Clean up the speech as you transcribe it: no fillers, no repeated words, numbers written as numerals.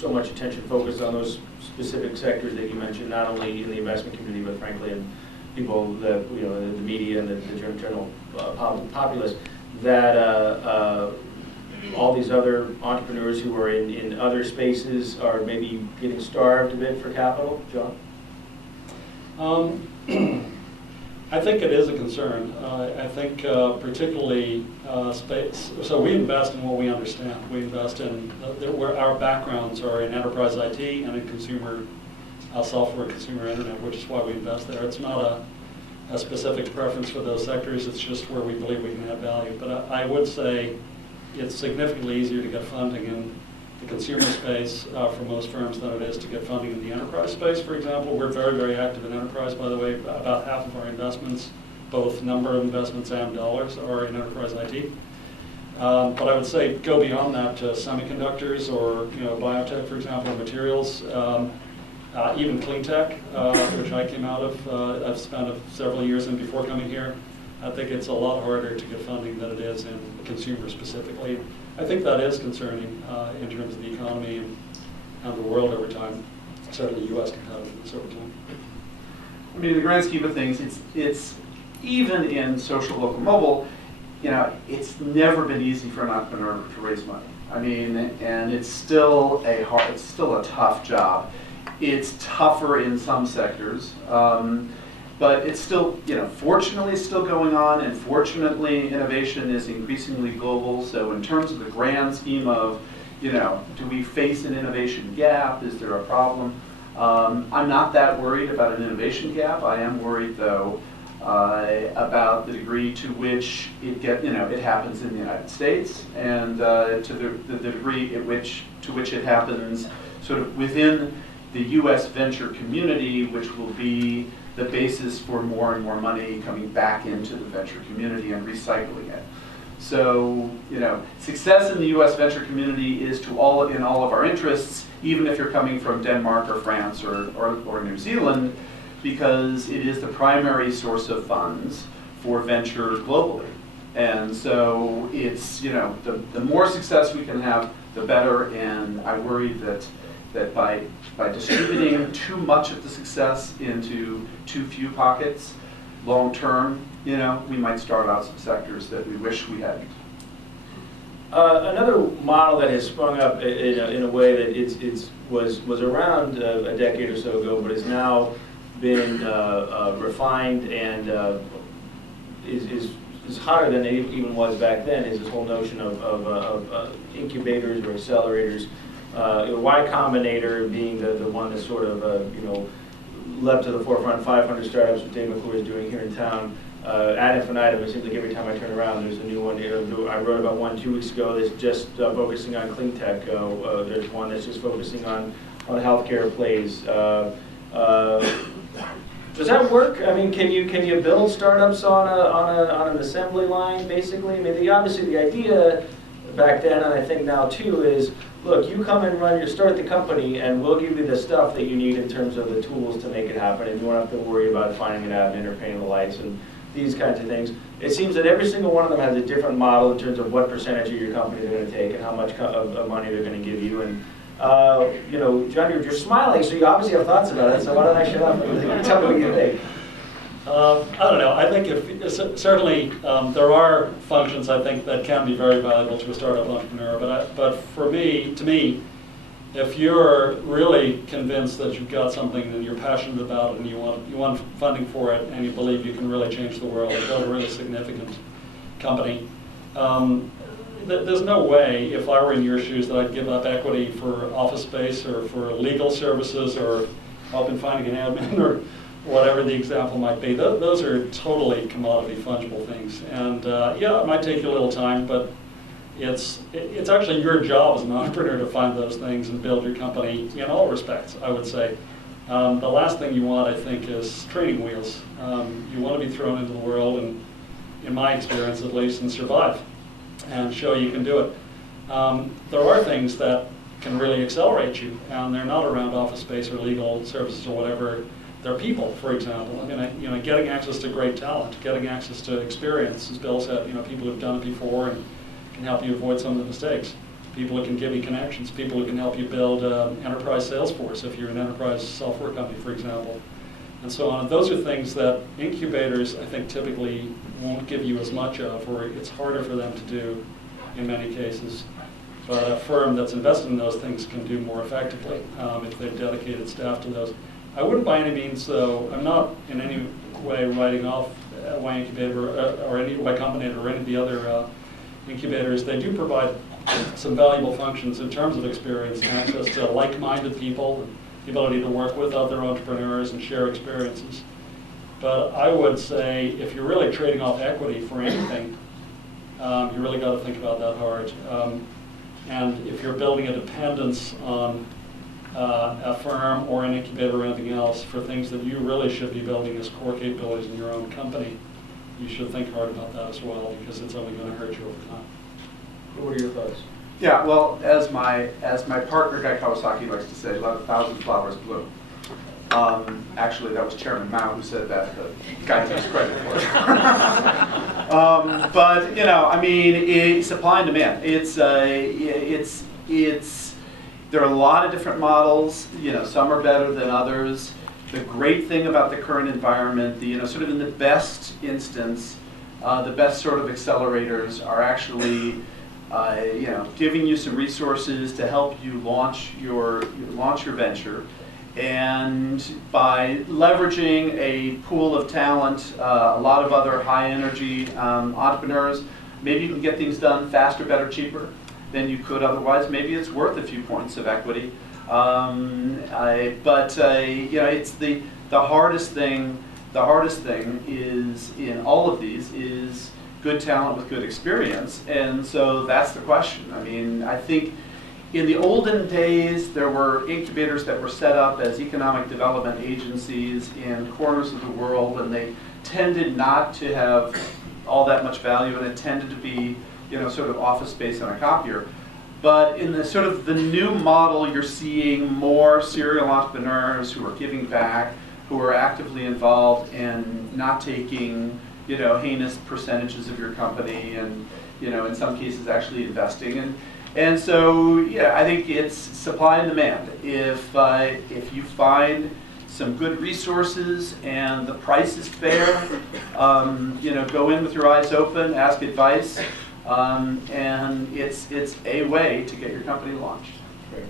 so much attention focused on those specific sectors that you mentioned, not only in the investment community, but frankly in people, the media and the general populace, that all these other entrepreneurs who are in other spaces are maybe getting starved a bit for capital? John? I think it is a concern. I think particularly space. So we invest in what we understand. We invest in where our backgrounds are in enterprise IT and in consumer software, consumer internet, which is why we invest there. It's not a specific preference for those sectors. It's just where we believe we can add value. But I would say it's significantly easier to get funding in the consumer space for most firms than it is to get funding in the enterprise space, for example. We're very, very active in enterprise, by the way. About half of our investments, both number of investments and dollars, are in enterprise IT. But I would say go beyond that to semiconductors or biotech, for example, or materials, even clean tech, which I came out of. I've spent several years in before coming here. I think it's a lot harder to get funding than it is in consumer specifically. I think that is concerning in terms of the economy and the world over time, certainly U.S. competitiveness over time. I mean, in the grand scheme of things, it's even in social, local, mobile, it's never been easy for an entrepreneur to raise money. I mean, and it's still a tough job. It's tougher in some sectors. But it's still, fortunately it's still going on, and fortunately innovation is increasingly global. So in terms of the grand scheme of, do we face an innovation gap? Is there a problem? I'm not that worried about an innovation gap. I am worried, though, about the degree to which it happens in the United States, and to the degree to which it happens sort of within the U.S. venture community, which will be the basis for more and more money coming back into the venture community and recycling it. So, success in the U.S. venture community is in all of our interests, even if you're coming from Denmark or France or New Zealand, because it is the primary source of funds for venture globally. And so it's, the more success we can have, the better, and I worry that by distributing too much of the success into too few pockets, long term, we might starve out some sectors that we wish we hadn't. Another model that has sprung up in a way that was around a decade or so ago, but has now been refined and is hotter than it even was back then, is this whole notion of incubators or accelerators. Y Combinator being the one that sort of leapt to the forefront. 500 startups, what Dave McClure is doing here in town. Ad infinitum, it seems like every time I turn around there's a new one. I wrote about one 2 weeks ago that's just focusing on clean tech. There's one that's just focusing on healthcare plays. Does that work? I mean, can you build startups on an assembly line, basically? I mean, obviously the idea back then, and I think now too, is look, you come and start the company, and we'll give you the stuff that you need in terms of the tools to make it happen, and you won't have to worry about finding an admin or paying the lights and these kinds of things. It seems that every single one of them has a different model in terms of what percentage of your company they're going to take and how much of money they're going to give you. And John, you're smiling, so you obviously have thoughts about it. So why don't I shut up and tell me what you think? I don't know. I think certainly there are functions I think that can be very valuable to a startup entrepreneur. But to me, if you're really convinced that you've got something that you're passionate about and you want funding for it, and you believe you can really change the world and build a really significant company, there's no way, if I were in your shoes, that I'd give up equity for office space or for legal services or help in finding an admin or whatever the example might be. Those are totally commodity fungible things. And yeah, it might take you a little time, but it's actually your job as an entrepreneur to find those things and build your company in all respects, I would say. The last thing you want, I think, is training wheels. You want to be thrown into the world, and in my experience at least, and survive and show you can do it. There are things that can really accelerate you, and they're not around office space or legal services or whatever. They're people, for example. I mean, getting access to great talent, getting access to experience, as Bill said, people who've done it before and can help you avoid some of the mistakes. people who can give you connections, people who can help you build enterprise sales force if you're an enterprise software company, for example, and so on. Those are things that incubators, I think, typically won't give you as much of, or it's harder for them to do in many cases. But a firm that's invested in those things can do more effectively if they've dedicated staff to those. I wouldn't by any means, though, I'm not in any way writing off Y Incubator or any Y Combinator or any of the other incubators. They do provide some valuable functions in terms of experience and access to like-minded people, and the ability to work with other entrepreneurs and share experiences. But I would say if you're really trading off equity for anything, you really got to think about that hard. And if you're building a dependence on a firm or an incubator or anything else for things that you really should be building as core capabilities in your own company, you should think hard about that as well, because it's only going to hurt you over time. What are your thoughts? Yeah, well, as my partner Guy Kawasaki likes to say, let 1,000 flowers bloom. Actually, that was Chairman Mao who said that, but Guy takes credit for it. But you know, I mean, supply and demand. There are a lot of different models. You know, some are better than others. The great thing about the current environment, sort of in the best instance, the best sort of accelerators are actually, giving you some resources to help you launch your venture, and by leveraging a pool of talent, a lot of other high energy entrepreneurs, maybe you can get things done faster, better, cheaper than you could otherwise. Maybe it's worth a few points of equity. It's the hardest thing. The hardest thing is in all of these is good talent with good experience, and so that's the question. I mean, I think in the olden days there were incubators that were set up as economic development agencies in corners of the world, and they tended not to have all that much value, and it tended to be sort of office space on a copier. But in the sort of the new model, you're seeing more serial entrepreneurs who are giving back, who are actively involved and not taking, heinous percentages of your company, and, in some cases actually investing. And so, yeah, I think it's supply and demand. If you find some good resources and the price is fair, go in with your eyes open, ask advice. And it's a way to get your company launched. Great.